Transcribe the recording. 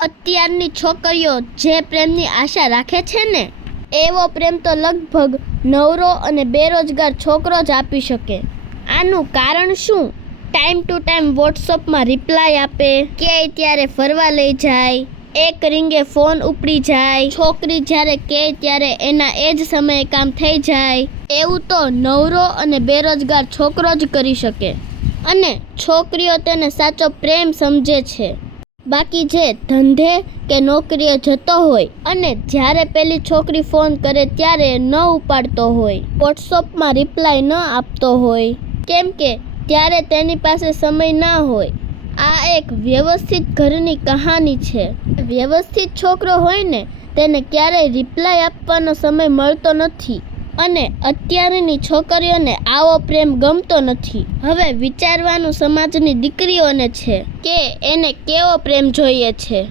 અત્યારની છોકરીઓ જે પ્રેમની આશા રાખે છે ને, એવો પ્રેમ તો લગભગ નવરો અને બેરોજગાર છોકરો જ આપી શકે. આનું કારણ શું? ટાઈમ ટુ ટાઈમ વોટ્સઅપમાં રિપ્લાય આપે, ક્યાંય ત્યારે ફરવા લઈ જાય, એક રીંગે ફોન ઉપડી જાય, છોકરી જ્યારે કહે ત્યારે એના એ જ સમયે કામ થઈ જાય. એવું તો નવરો અને બેરોજગાર છોકરો જ કરી શકે. અને છોકરીઓ તેને સાચો પ્રેમ સમજે છે. બાકી જે ધંધે કે નોકરીએ જતો હોય અને જ્યારે પેલી છોકરી ફોન કરે ત્યારે ન ઉપાડતો હોય, વોટ્સઅપમાં રિપ્લાય ન આપતો હોય, કેમ કે ત્યારે તેની પાસે સમય ના હોય. આ એક વ્યવસ્થિત ઘરની કહાની છે. વ્યવસ્થિત છોકરો હોય ને, તેને ક્યારેય રિપ્લાય આપવાનો સમય મળતો નથી. અને અત્યારની છોકરીઓને આવો પ્રેમ ગમતો નથી. હવે વિચારવાનું સમાજની દીકરીઓને છે કે એને કેવો પ્રેમ જોઈએ છે.